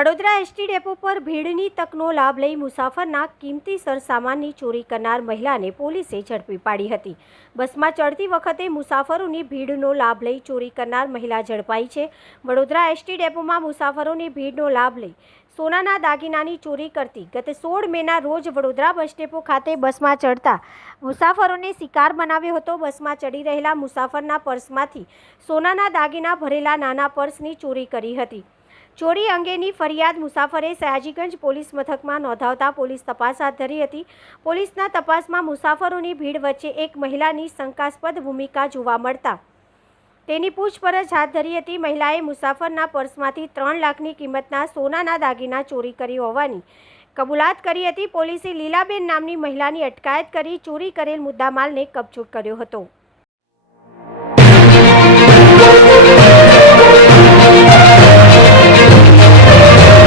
Vadodara ST depot પર ભીડની તકનો લાભ લઈ મુસાફરના કિંમતી સરસામાનની ચોરી કરનાર મહિલાને પોલીસે ઝડપી પાડી હતી। બસમાં ચડતી વખતે મુસાફરોની ભીડનો લાભ લઈ ચોરી કરનાર મહિલા ઝડપાઈ છે। વડોદરા એસટી ડેપોમાં મુસાફરોની ભીડનો લાભ લઈ સોનાના દાગીનાની ચોરી કરતી ગત 16 મેના રોજ વડોદરા બસ ડેપો ખાતે બસમાં ચડતા મુસાફરોને શિકાર બનાવ્યો હતો। બસમાં ચડી રહેલા મુસાફરના પર્સમાંથી સોનાના દાગીના ભરેલા નાના પર્સની ચોરી કરી હતી। ચોરી અંગેની ફરિયાદ મુસાફરે સયાજીગંજ પોલીસ મથકમાં નોંધાવતા પોલીસ તપાસ હાથ ધરી હતી। પોલીસના તપાસમાં મુસાફરોની ભીડ વચ્ચે એક મહિલાની શંકાસ્પદ ભૂમિકા જોવા મળતા તેની પૂછપરછ હાથ ધરી હતી। મહિલાએ મુસાફરના પર્સમાંથી 3 લાખની કિંમતના સોનાના દાગીના ચોરી કરી હોવાની કબૂલાત કરી હતી। પોલીસે લીલાબેન નામની મહિલાની અટકાયત કરી ચોરી કરેલ મુદ્દામાલને કબજો કર્યો હતો।